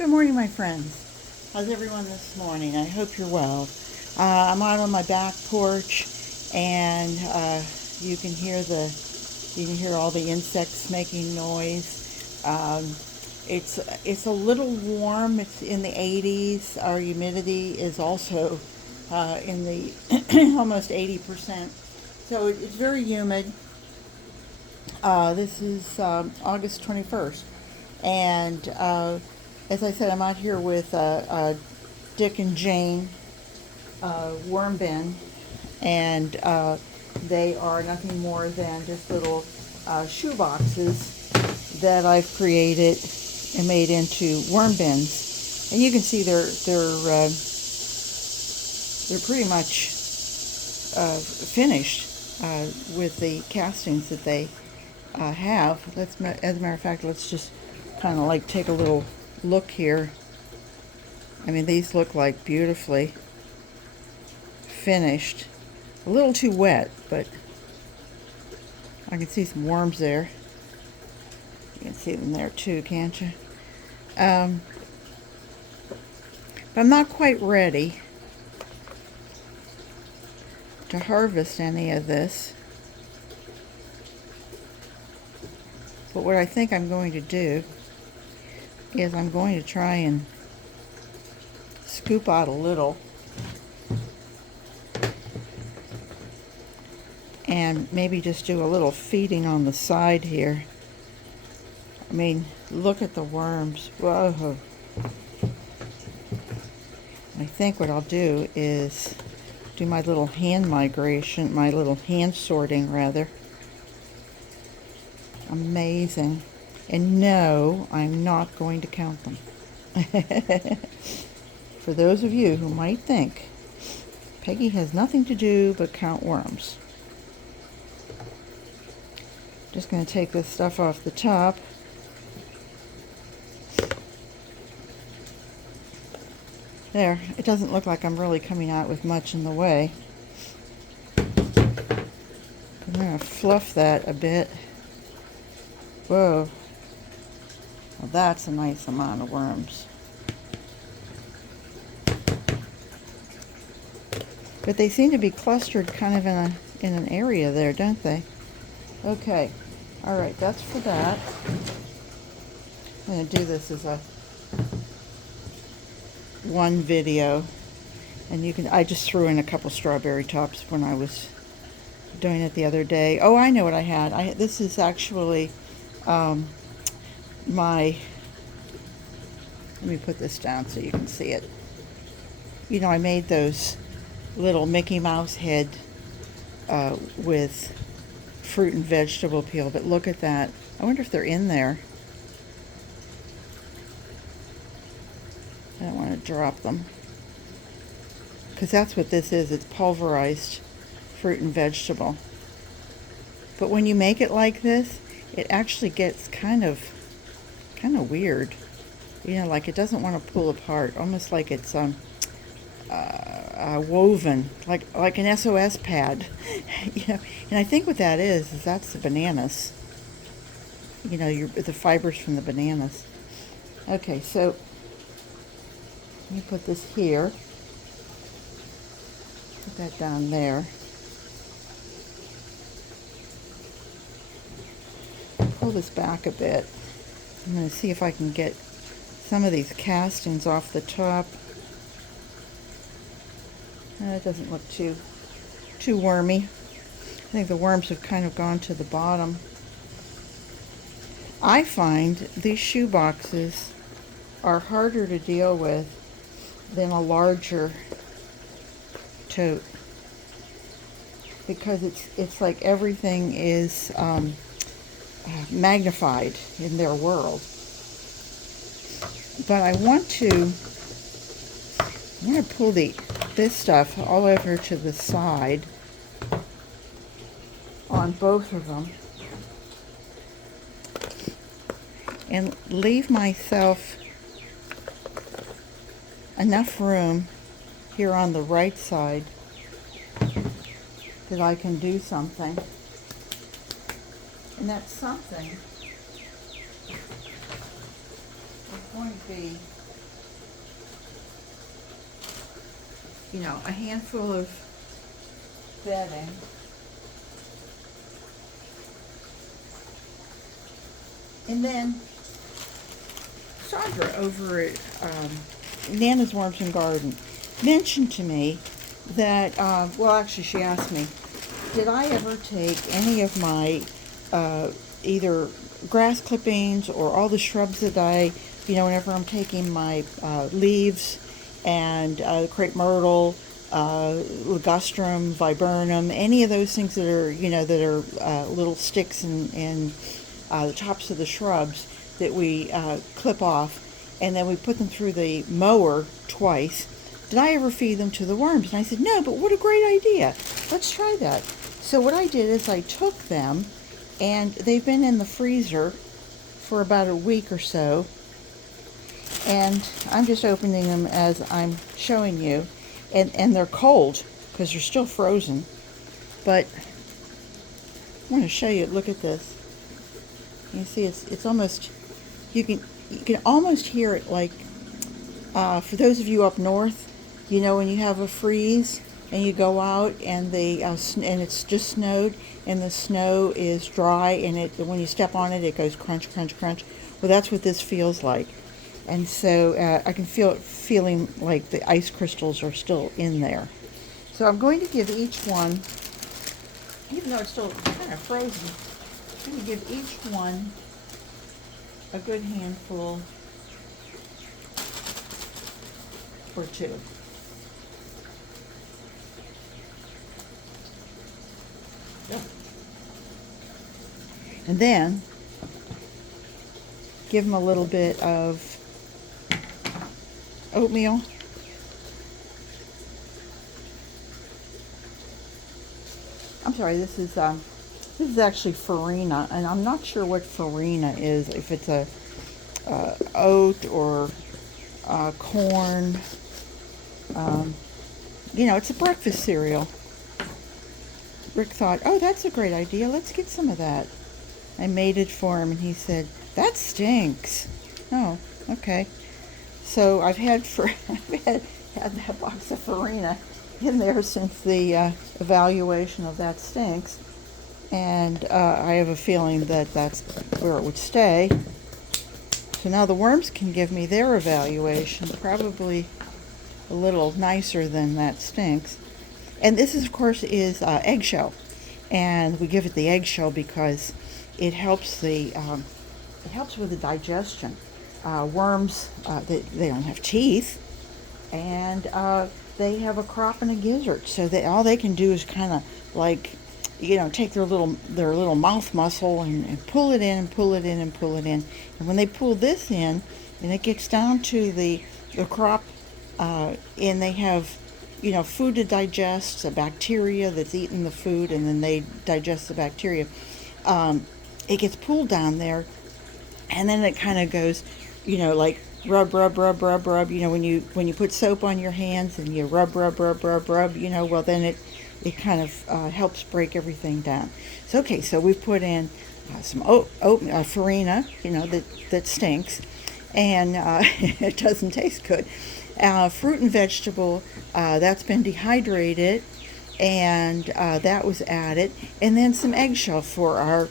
Good morning, my friends. How's everyone this morning? I hope you're well. I'm out on my back porch, and you can hear all the insects making noise. It's a little warm. It's in the 80s. Our humidity is also in the almost 80%. So it's very humid. This is August 21st, and as I said, I'm out here with Dick and Jane worm bin, and they are nothing more than just little shoe boxes that I've created and made into worm bins. And you can see they're pretty much finished with the castings that they have. As a matter of fact, let's just kind of like take a little look here. I mean, these look like beautifully finished. A little too wet, but I can see some worms there. You can see them there too, can't you? But I'm not quite ready to harvest any of this. But what I think I'm going to do is I'm going to try and scoop out a little and maybe just do a little feeding on the side here. I mean, look at the worms. Whoa. I think what I'll do is do my little hand migration, my little hand sorting rather. Amazing. And no, I'm not going to count them. For those of you who might think Peggy has nothing to do but count worms. Just going to take this stuff off the top. There, it doesn't look like I'm really coming out with much in the way. I'm going to fluff that a bit. Whoa. Well, that's a nice amount of worms. But they seem to be clustered kind of in an area there, don't they? Okay. All right, that's for that. I'm going to do this as a one video, and I just threw in a couple strawberry tops when I was doing it the other day. Oh, I know what I had. This is actually let me put this down so you can see it. You know, I made those little Mickey Mouse head with fruit and vegetable peel, but look at that. I wonder if they're in there. I don't want to drop them, because that's what this is. It's pulverized fruit and vegetable. But when you make it like this, it actually gets kind of weird. You know, like it doesn't want to pull apart, almost like it's woven, like an SOS pad. You know, and I think what that is that's the bananas. You know, the fibers from the bananas. Okay, so let me put this here. Put that down there. Pull this back a bit. I'm going to see if I can get some of these castings off the top. It doesn't look too wormy. I think the worms have kind of gone to the bottom. I find these shoe boxes are harder to deal with than a larger tote, because it's like everything is magnified in their world. But I want to pull this stuff all over to the side on both of them and leave myself enough room here on the right side that I can do something. And that something is going to be you know, a handful of bedding. And then Sandra over at Nana's Worms and Garden mentioned to me that, well, actually she asked me, did I ever take any of my either grass clippings or all the shrubs that I, you know, whenever I'm taking my leaves and crepe myrtle, ligustrum, viburnum, any of those things that are, you know, that are little sticks and the tops of the shrubs that we clip off, and then we put them through the mower twice. Did I ever feed them to the worms? And I said, no, but what a great idea. Let's try that. So what I did is I took them, and they've been in the freezer for about a week or so, and I'm just opening them as I'm showing you, and they're cold because they're still frozen, but I want to show you. Look at this. You see, it's almost, you can almost hear it, like for those of you up north, you know, when you have a freeze and you go out and and it's just snowed and the snow is dry, and when you step on it, it goes crunch, crunch, crunch. Well, that's what this feels like. And so I can feel it feeling like the ice crystals are still in there. So I'm going to give each one, even though it's still kind of frozen, I'm going to give each one a good handful or two. Yep. And then give them a little bit of oatmeal. I'm sorry, this is actually farina, and I'm not sure what farina is, if it's a oat or corn. You know, it's a breakfast cereal. Rick thought, oh, that's a great idea. Let's get some of that. I made it for him, and he said, that stinks. Oh, okay. So I've had had that box of farina in there since the evaluation of that stinks, and I have a feeling that that's where it would stay. So now the worms can give me their evaluation, probably a little nicer than that stinks. And this, of course, is eggshell, and we give it the eggshell because it helps it helps with the digestion. Worms, they don't have teeth, and they have a crop and a gizzard, so all they can do is kind of like, you know, take their little mouth muscle and pull it in and pull it in and pull it in. And when they pull this in, and it gets down to the crop, and they have, you know, food to digest, a bacteria that's eating the food, and then they digest the bacteria. It gets pulled down there, and then it kind of goes, you know, like rub, rub, rub, rub, rub. You know, when you put soap on your hands and you rub, rub, rub, rub, rub. You know, well, then it kind of helps break everything down. So okay, so we put in some oat farina, you know, that stinks, and it doesn't taste good. Fruit and vegetable, that's been dehydrated, and that was added, and then some eggshell for our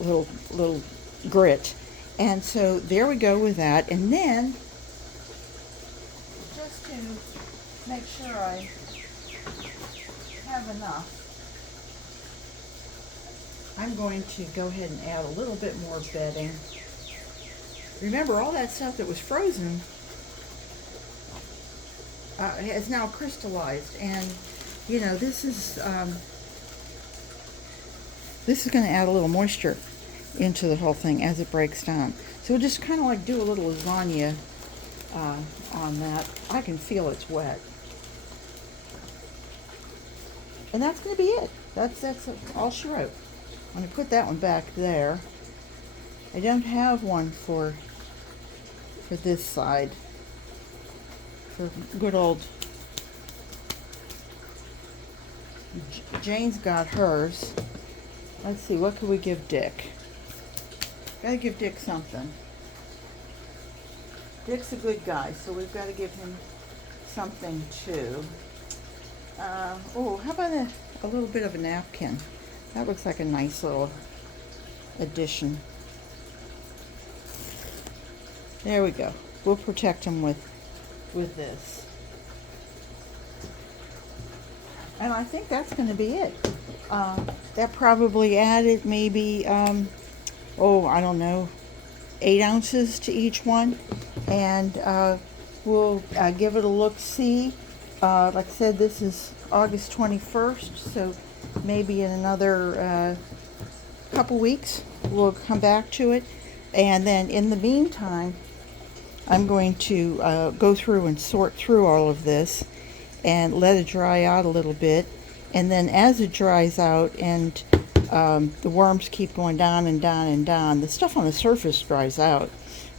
little grit. And so there we go with that. And then, just to make sure I have enough, I'm going to go ahead and add a little bit more bedding. Remember, all that stuff that was frozen has now crystallized, and you know, this is going to add a little moisture into the whole thing as it breaks down. So we'll just kind of like do a little lasagna on that. I can feel it's wet, and that's going to be it. That's all she wrote. I'm going to put that one back there. I don't have one for this side. For good old Jane's got hers. Let's see, what could we give Dick? Gotta give Dick something. Dick's a good guy, so we've got to give him something too. Oh, how about a little bit of a napkin? That looks like a nice little addition. There we go. We'll protect them with this. And I think that's going to be it. That probably added maybe, oh, I don't know, 8 ounces to each one. And we'll give it a look-see. Like I said, this is August 21st, so maybe in another couple weeks we'll come back to it. And then in the meantime, I'm going to go through and sort through all of this and let it dry out a little bit. And then as it dries out and the worms keep going down and down and down, the stuff on the surface dries out,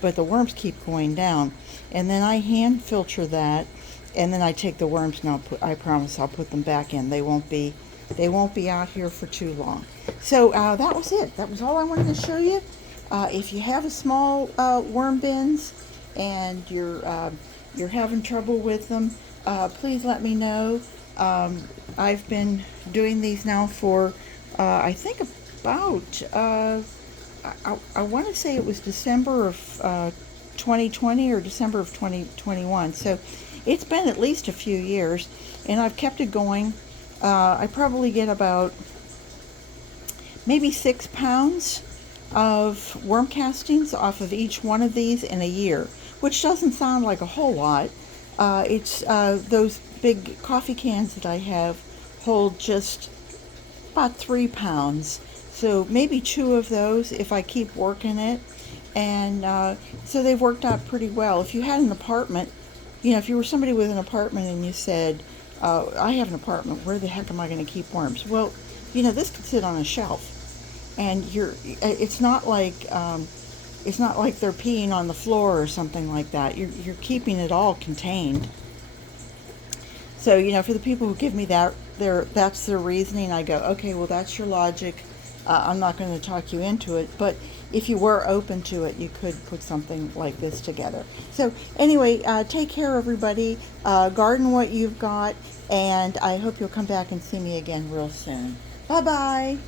but the worms keep going down. And then I hand filter that, and then I take the worms and I promise I'll put them back in. They won't be out here for too long. So that was it. That was all I wanted to show you. If you have a small worm bins and you're having trouble with them, please let me know. I've been doing these now for I think about I want to say it was December of 2020 or December of 2021. So it's been at least a few years, and I've kept it going. I probably get about maybe 6 pounds of worm castings off of each one of these in a year, which doesn't sound like a whole lot. It's those big coffee cans that I have hold just about 3 pounds. So maybe 2 of those if I keep working it. And so they've worked out pretty well. If you had an apartment, you know, if you were somebody with an apartment and you said, I have an apartment, where the heck am I going to keep worms? Well, you know, this could sit on a shelf. And it's not like they're peeing on the floor or something like that. You're keeping it all contained. So, you know, for the people who give me that's their reasoning. I go, okay, well, that's your logic. I'm not going to talk you into it, but if you were open to it, you could put something like this together. So anyway, take care, everybody. Garden what you've got, and I hope you'll come back and see me again real soon. Bye-bye.